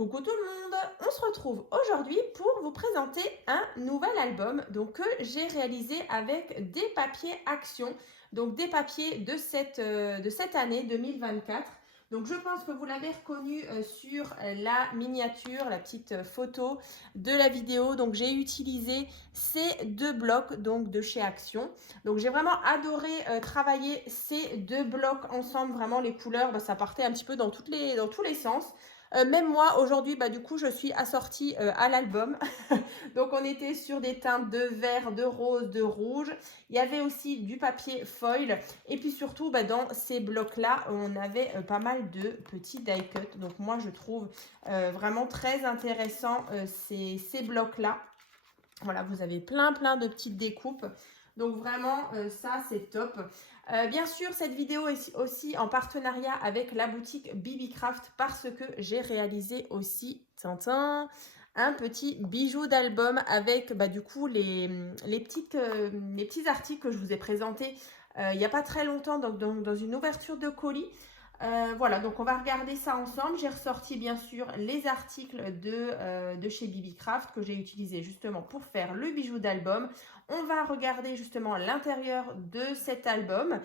Coucou tout le monde, on se retrouve aujourd'hui pour vous présenter un nouvel album que j'ai réalisé avec des papiers Action, donc des papiers de cette année 2024. Donc je pense que vous l'avez reconnu sur la miniature, la petite photo de la vidéo. Donc j'ai utilisé ces deux blocs donc de chez Action. Donc j'ai vraiment adoré travailler ces deux blocs ensemble. Vraiment les couleurs, ça partait un petit peu dans tous les sens. Même moi, aujourd'hui, du coup, je suis assortie à l'album. Donc, on était sur des teintes de vert, de rose, de rouge. Il y avait aussi du papier foil. Et puis surtout, dans ces blocs-là, on avait pas mal de petits die cuts. Donc, moi, je trouve vraiment très intéressant ces blocs-là. Voilà, vous avez plein de petites découpes. Donc vraiment, ça, c'est top. Bien sûr, cette vidéo est aussi en partenariat avec la boutique Bibicraft parce que j'ai réalisé aussi un petit bijou d'album avec du coup les petits articles que je vous ai présentés il n'y a pas très longtemps dans une ouverture de colis. Voilà, donc on va regarder ça ensemble. J'ai ressorti bien sûr les articles de chez Bibicraft que j'ai utilisé justement pour faire le bijou d'album. On va regarder justement l'intérieur de cet album.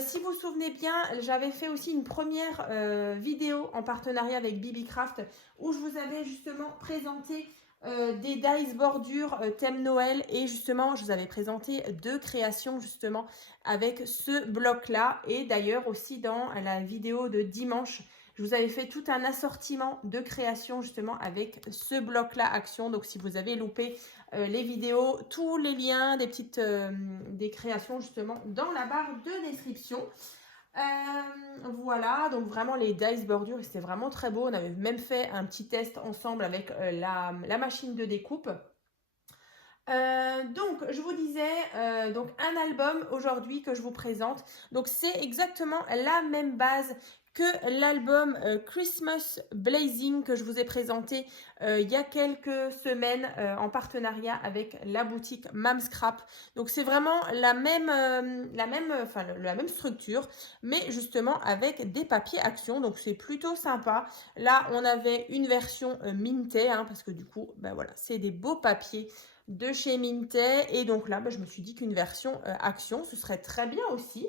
Si vous vous souvenez bien, j'avais fait aussi une première vidéo en partenariat avec Bibicraft où je vous avais justement présenté des dies bordures thème Noël et justement je vous avais présenté deux créations justement avec ce bloc là et d'ailleurs aussi dans la vidéo de dimanche je vous avais fait tout un assortiment de créations justement avec ce bloc là Action. Donc si vous avez loupé les vidéos, tous les liens des créations justement dans la barre de description. Voilà, donc vraiment les dies bordures, c'était vraiment très beau. On avait même fait un petit test ensemble avec la machine de découpe. Donc, je vous disais, donc un album aujourd'hui que je vous présente. Donc, c'est exactement la même base que l'album Christmas Blazing que je vous ai présenté il y a quelques semaines en partenariat avec la boutique Mamscrap. Donc, c'est vraiment la même structure, mais justement avec des papiers Action. Donc, c'est plutôt sympa. Là, on avait une version Minté, parce que du coup, voilà, c'est des beaux papiers de chez Minté et donc là je me suis dit qu'une version Action ce serait très bien aussi.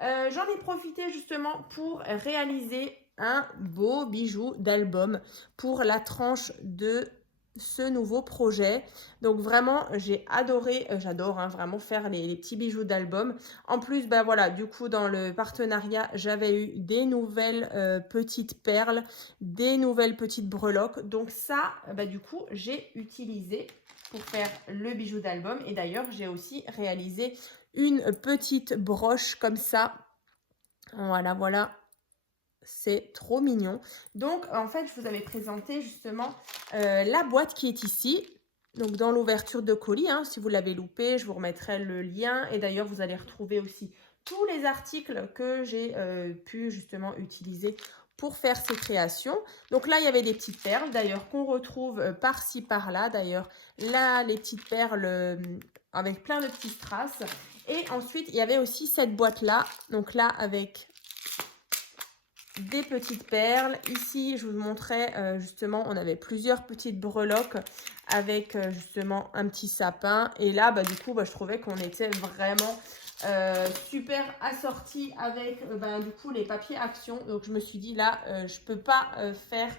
J'en ai profité justement pour réaliser un beau bijou d'album pour la tranche de ce nouveau projet. Donc vraiment j'ai adoré, j'adore vraiment faire les petits bijoux d'album. En plus voilà, du coup dans le partenariat j'avais eu des nouvelles petites perles, des nouvelles petites breloques. Donc ça du coup j'ai utilisé pour faire le bijou d'album. Et d'ailleurs, j'ai aussi réalisé une petite broche comme ça. Voilà. C'est trop mignon. Donc, en fait, je vous avais présenté justement la boîte qui est ici. Donc, dans l'ouverture de colis. Si vous l'avez loupé, je vous remettrai le lien. Et d'ailleurs, vous allez retrouver aussi tous les articles que j'ai pu justement utiliser pour faire ces créations. Donc là, il y avait des petites perles, d'ailleurs, qu'on retrouve par-ci, par-là. D'ailleurs, là, les petites perles avec plein de petites strass. Et ensuite, il y avait aussi cette boîte-là. Donc là, avec des petites perles. Ici, je vous montrais justement, on avait plusieurs petites breloques avec justement un petit sapin. Et là, du coup, je trouvais qu'on était vraiment super assorti avec du coup les papiers Action. Donc je me suis dit là je peux pas faire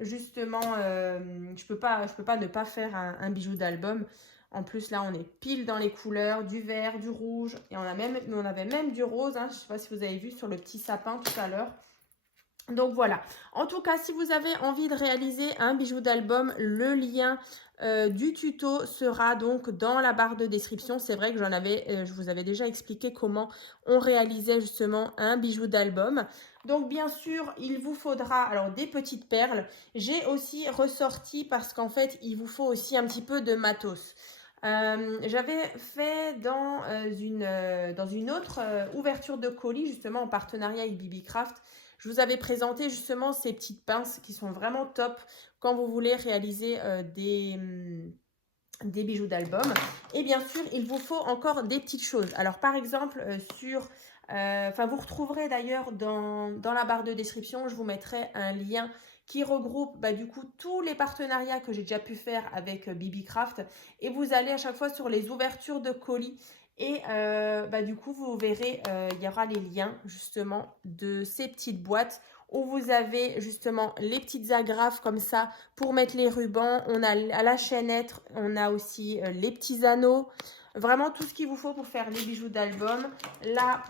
justement je peux pas ne pas faire un bijou d'album. En plus là on est pile dans les couleurs du vert, du rouge et on avait même du rose, je sais pas si vous avez vu sur le petit sapin tout à l'heure. Donc voilà, en tout cas si vous avez envie de réaliser un bijou d'album, le lien du tuto sera donc dans la barre de description. C'est vrai que je vous avais déjà expliqué comment on réalisait justement un bijou d'album. Donc bien sûr il vous faudra alors des petites perles. J'ai aussi ressorti parce qu'en fait il vous faut aussi un petit peu de matos. J'avais fait dans une autre ouverture de colis justement en partenariat avec Bibicraft. Je vous avais présenté justement ces petites pinces qui sont vraiment top quand vous voulez réaliser des bijoux d'album. Et bien sûr, il vous faut encore des petites choses. Alors par exemple, vous retrouverez d'ailleurs dans la barre de description, je vous mettrai un lien qui regroupe bah, du coup tous les partenariats que j'ai déjà pu faire avec Bibicraft. Et vous allez à chaque fois sur les ouvertures de colis. Et bah, du coup, vous verrez, il y aura les liens justement de ces petites boîtes où vous avez justement les petites agrafes comme ça pour mettre les rubans. On a à la chaînette, on a aussi les petits anneaux. Vraiment tout ce qu'il vous faut pour faire les bijoux d'album. Là,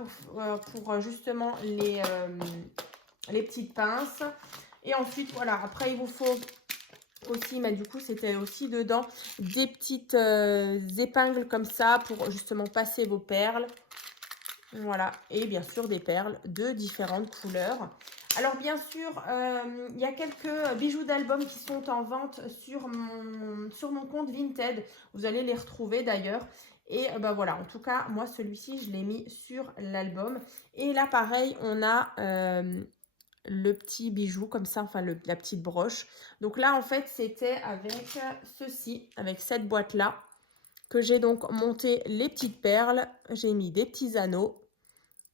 pour justement les petites pinces. Et ensuite, voilà, après il vous faut aussi, mais du coup c'était aussi dedans des petites épingles comme ça pour justement passer vos perles. Voilà, et bien sûr des perles de différentes couleurs. Alors bien sûr, il y a quelques bijoux d'album qui sont en vente sur mon compte Vinted. Vous allez les retrouver d'ailleurs. Et ben voilà, en tout cas, moi celui-ci, je l'ai mis sur l'album. Et là, pareil, on a le petit bijou comme ça, enfin la petite broche. Donc là, en fait, c'était avec ceci, avec cette boîte-là, que j'ai donc monté les petites perles. J'ai mis des petits anneaux.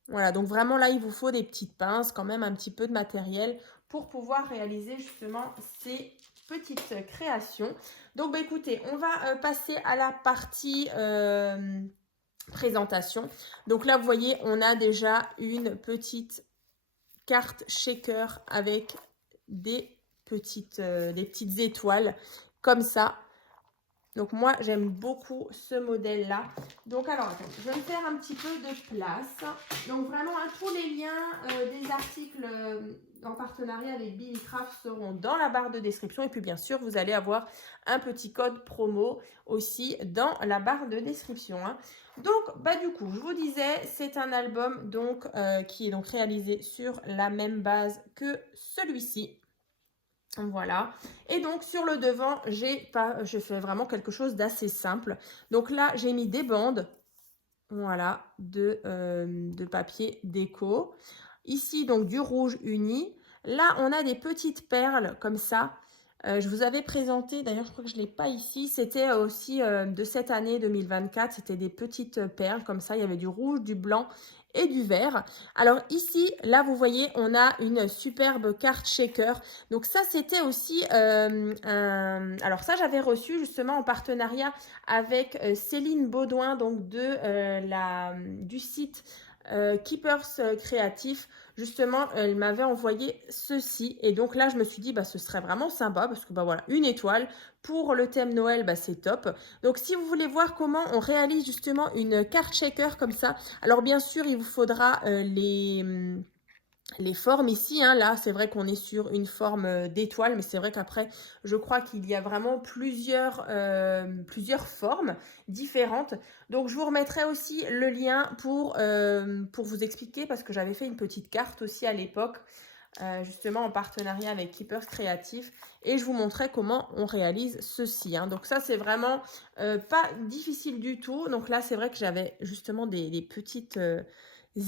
Voilà, donc vraiment là, il vous faut des petites pinces, quand même un petit peu de matériel pour pouvoir réaliser justement ces petites créations. Donc, bah, écoutez, on va passer à la partie présentation. Donc là, vous voyez, on a déjà une petite carte shaker avec des petites étoiles comme ça. Donc moi, j'aime beaucoup ce modèle-là. Donc alors, attends, je vais me faire un petit peu de place. Donc vraiment, hein, tous les liens des articles en partenariat avec Bibicraft seront dans la barre de description. Et puis bien sûr, vous allez avoir un petit code promo aussi dans la barre de description. Hein. Donc, bah du coup, je vous disais, c'est un album donc qui est donc réalisé sur la même base que celui-ci. Voilà. Et donc, sur le devant, je fais vraiment quelque chose d'assez simple. Donc là, j'ai mis des bandes, voilà, de papier déco. Ici, donc, du rouge uni. Là, on a des petites perles comme ça. Je vous avais présenté, d'ailleurs, je crois que je ne l'ai pas ici. C'était aussi de cette année 2024. C'était des petites perles comme ça. Il y avait du rouge, du blanc et du vert. Alors ici, là, vous voyez, on a une superbe carte shaker. Donc ça, c'était aussi Alors ça, j'avais reçu justement en partenariat avec Céline Baudouin, donc du site Keepers Créatif. Justement, elle m'avait envoyé ceci. Et donc là, je me suis dit, bah, ce serait vraiment sympa parce que, bah voilà, une étoile. Pour le thème Noël, bah, c'est top. Donc, si vous voulez voir comment on réalise justement une carte shaker comme ça, alors bien sûr, il vous faudra les formes ici, hein, là, c'est vrai qu'on est sur une forme d'étoile, mais c'est vrai qu'après, je crois qu'il y a vraiment plusieurs formes différentes. Donc, je vous remettrai aussi le lien pour vous expliquer, parce que j'avais fait une petite carte aussi à l'époque, justement en partenariat avec Keepers Créatif, et je vous montrais comment on réalise ceci. Hein. Donc, ça, c'est vraiment pas difficile du tout. Donc là, c'est vrai que j'avais justement des petites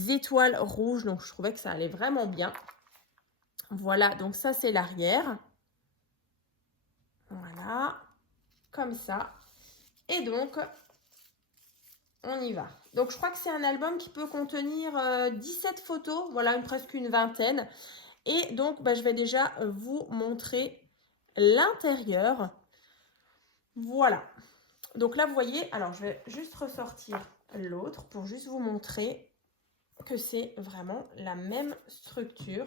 étoiles rouges, donc je trouvais que ça allait vraiment bien. Voilà, donc ça c'est l'arrière. Voilà, comme ça. Et donc, on y va. Donc je crois que c'est un album qui peut contenir 17 photos, voilà, presque une vingtaine. Et donc, bah, je vais déjà vous montrer l'intérieur. Voilà. Donc là, vous voyez, alors je vais juste ressortir l'autre pour juste vous montrer que c'est vraiment la même structure.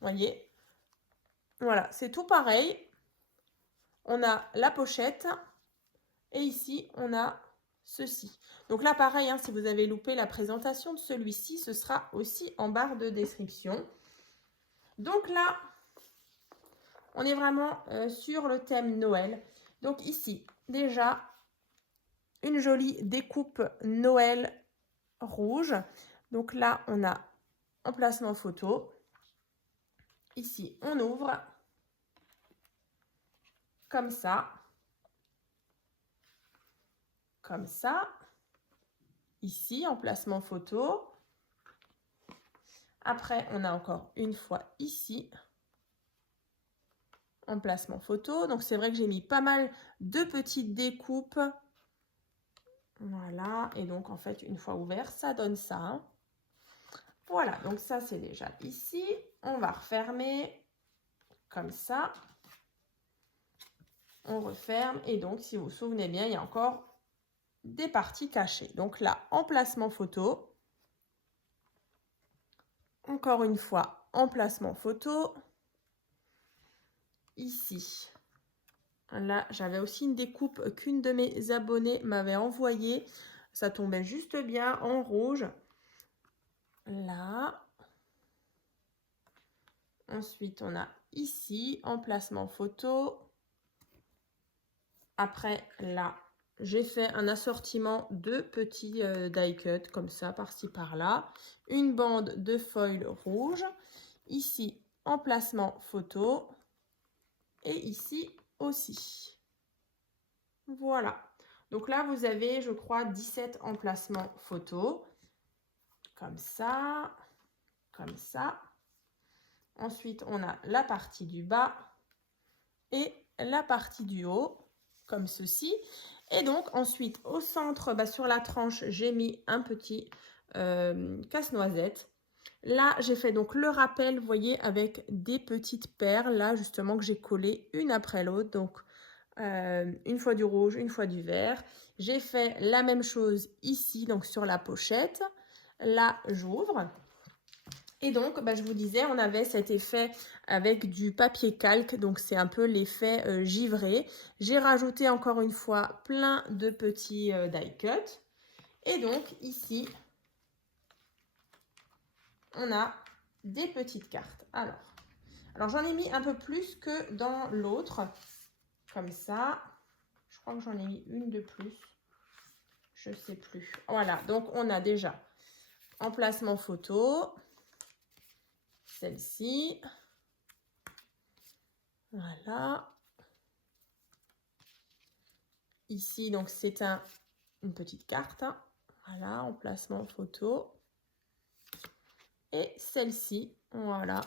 Voyez, voilà, c'est tout pareil. On a la pochette et ici, on a ceci. Donc là, pareil, hein, si vous avez loupé la présentation de celui-ci, ce sera aussi en barre de description. Donc là, on est vraiment sur le thème Noël. Donc ici, déjà, une jolie découpe Noël rouge. Donc là, on a emplacement photo. Ici, on ouvre comme ça. Comme ça. Ici, emplacement photo. Après, on a encore une fois ici, emplacement photo. Donc, c'est vrai que j'ai mis pas mal de petites découpes. Voilà. Et donc, en fait, une fois ouvert, ça donne ça. Hein. Voilà. Donc, ça, c'est déjà ici. On va refermer. comme ça. On referme et donc, si vous vous souvenez bien, il y a encore des parties cachées. Donc là, emplacement photo. Encore une fois, emplacement photo. Ici. Là, j'avais aussi une découpe qu'une de mes abonnées m'avait envoyée. Ça tombait juste bien en rouge. Là. Ensuite, on a ici, emplacement photo. Après, là, j'ai fait un assortiment de petits die cut comme ça, par-ci, par-là. Une bande de foil rouge. Ici, emplacement photo. Et ici aussi. Voilà. Donc là, vous avez, je crois, 17 emplacements photo. Comme ça. Comme ça. Ensuite, on a la partie du bas et la partie du haut, comme ceci. Et donc, ensuite, au centre, sur la tranche, j'ai mis un petit casse-noisette. Là, j'ai fait donc le rappel, vous voyez, avec des petites perles, là, justement, que j'ai collées une après l'autre. Donc, une fois du rouge, une fois du vert. J'ai fait la même chose ici, donc sur la pochette. Là, j'ouvre. Et donc, je vous disais, on avait cet effet avec du papier calque, donc c'est un peu l'effet givré. J'ai rajouté encore une fois plein de petits die cut. Et donc ici, on a des petites cartes. Alors j'en ai mis un peu plus que dans l'autre, comme ça. Je crois que j'en ai mis une de plus. Je ne sais plus. Voilà, donc on a déjà emplacement photo. Celle-ci. Voilà. Ici, donc c'est une petite carte. Voilà, emplacement photo. Et celle-ci, voilà,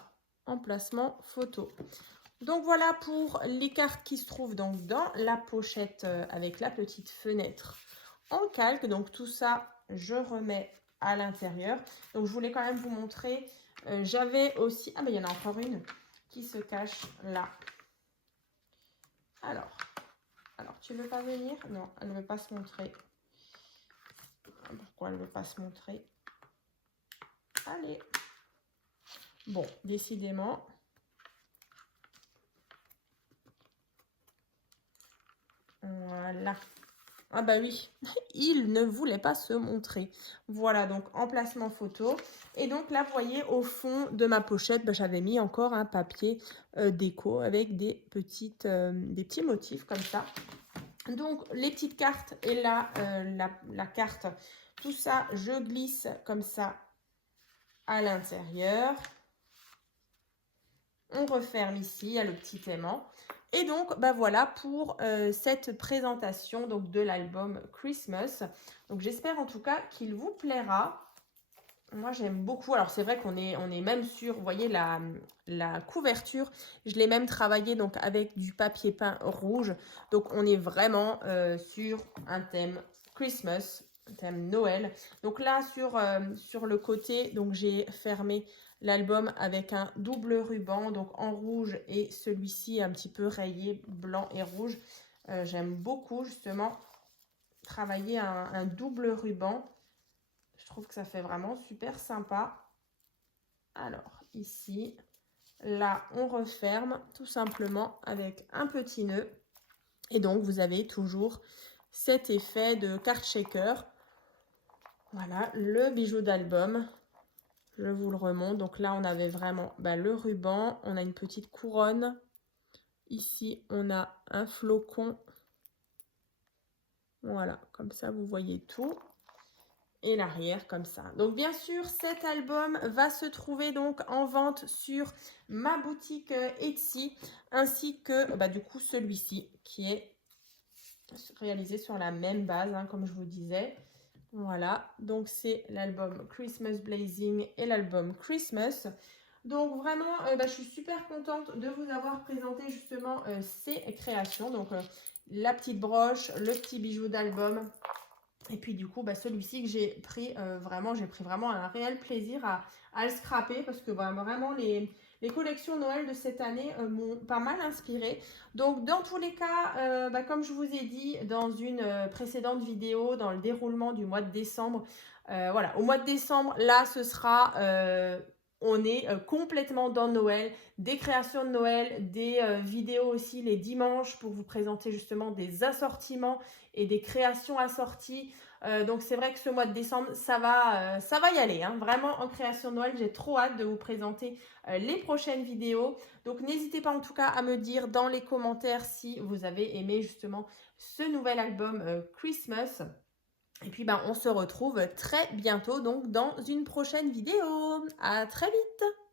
emplacement photo. Donc voilà pour les cartes qui se trouvent donc dans la pochette avec la petite fenêtre en calque. Donc tout ça, je remets à l'intérieur. Donc je voulais quand même vous montrer. J'avais aussi... Ah ben il y en a encore une qui se cache là. Alors, tu veux pas venir? Non, elle ne veut pas se montrer. Pourquoi elle ne veut pas se montrer? Allez. Bon, décidément. Voilà. Ah bah oui, il ne voulait pas se montrer. Voilà, donc emplacement photo. Et donc là, vous voyez, au fond de ma pochette, j'avais mis encore un papier déco avec des petits motifs comme ça. Donc, les petites cartes et là, la carte, tout ça, je glisse comme ça à l'intérieur. On referme ici, il y a le petit aimant. Et donc, voilà pour cette présentation donc, de l'album Christmas. Donc, j'espère en tout cas qu'il vous plaira. Moi, j'aime beaucoup. Alors, c'est vrai qu'on est même sur, vous voyez, la couverture. Je l'ai même travaillé donc avec du papier peint rouge. Donc, on est vraiment sur un thème Christmas, un thème Noël. Donc là, sur le côté, donc j'ai fermé l'album avec un double ruban, donc en rouge et celui-ci un petit peu rayé blanc et rouge. J'aime beaucoup justement travailler un double ruban. Je trouve que ça fait vraiment super sympa. Alors ici, là on referme tout simplement avec un petit nœud. Et donc vous avez toujours cet effet de card shaker. Voilà, le bijou d'album. Je vous le remonte. Donc là, on avait vraiment le ruban. On a une petite couronne. Ici, on a un flocon. Voilà, comme ça, vous voyez tout. Et l'arrière, comme ça. Donc, bien sûr, cet album va se trouver donc en vente sur ma boutique Etsy. Ainsi que, du coup, celui-ci qui est réalisé sur la même base, comme je vous disais. Voilà, donc c'est l'album Christmas Blazing et l'album Christmas. Donc vraiment, je suis super contente de vous avoir présenté justement ces créations. Donc la petite broche, le petit bijou d'album. Et puis du coup, celui-ci que j'ai pris vraiment un réel plaisir à le scraper. Parce que vraiment les collections Noël de cette année m'ont pas mal inspirée. Donc dans tous les cas, comme je vous ai dit dans une précédente vidéo, dans le déroulement du mois de décembre, voilà, au mois de décembre, là, ce sera, on est complètement dans Noël, des créations de Noël, des vidéos aussi les dimanches pour vous présenter justement des assortiments et des créations assorties. Donc c'est vrai que ce mois de décembre, ça va y aller, hein. Vraiment en création de Noël, j'ai trop hâte de vous présenter les prochaines vidéos. Donc n'hésitez pas en tout cas à me dire dans les commentaires si vous avez aimé justement ce nouvel album Christmas. Et puis on se retrouve très bientôt donc dans une prochaine vidéo. À très vite!